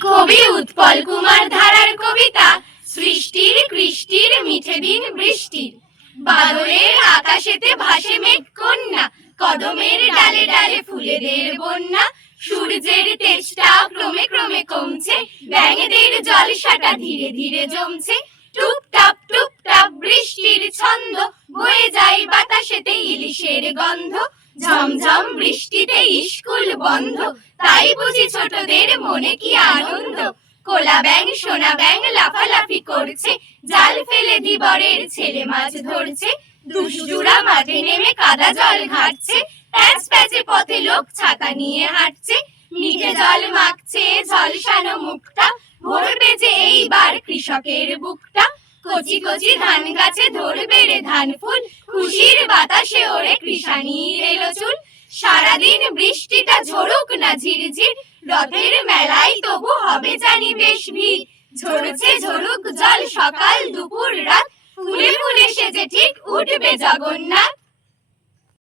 কবি উৎপল কুমার ধারার কবিতা, সৃষ্টির কৃষ্টির মিঠে দিন বৃষ্টির বাদরের আকাশেতে ভাসে মেঘ কন্যা, কদমের ডালে ডালে ফুলেদের বন্যা। সূর্যের তেজটা ক্রমে ক্রমে কমছে, ব্যাঙেদের জলসাটা ধীরে ধীরে জমছে। টুপ টাপ টুপটাপ টুপটাপ বৃষ্টির ছন্দ, বয়ে যায় বাতাসেতে ইলিশের গন্ধ। ঝমঝম বৃষ্টিতে স্কুল বন্ধ। তাই বুঝি ছোটদের মনে কি আনন্দ। কোলা ব্যাং, সোনা ব্যাং লাফালাফি করছে। জাল ফেলে দিবরের ছেলে মাছ ধরছে। মাঠে নেমে কাদা জল ঘাটছে। প্যাচ প্যাচে পথে লোক ছাতা নিয়ে হাঁটছে। মিঠে জল মাখছে ঝলসানো মুখটা। ভোর বেজে এইবার কৃষকের বুকটা। কচি কচি ধান গাছে ধরবে রে ধান ফুল। খুশির বাতাসে ওরে কৃষাণীর এলো চুল। সারাদিন বৃষ্টিটা ঝরুক না ঝিরঝির, রথের মেলায় তবু হবে জানি বেশ ভিড়। ঝরছে ঝরুক জল সকাল দুপুর রাত, ফুলে ফুলে সেজে ঠিক উঠবে জগন্নাথ।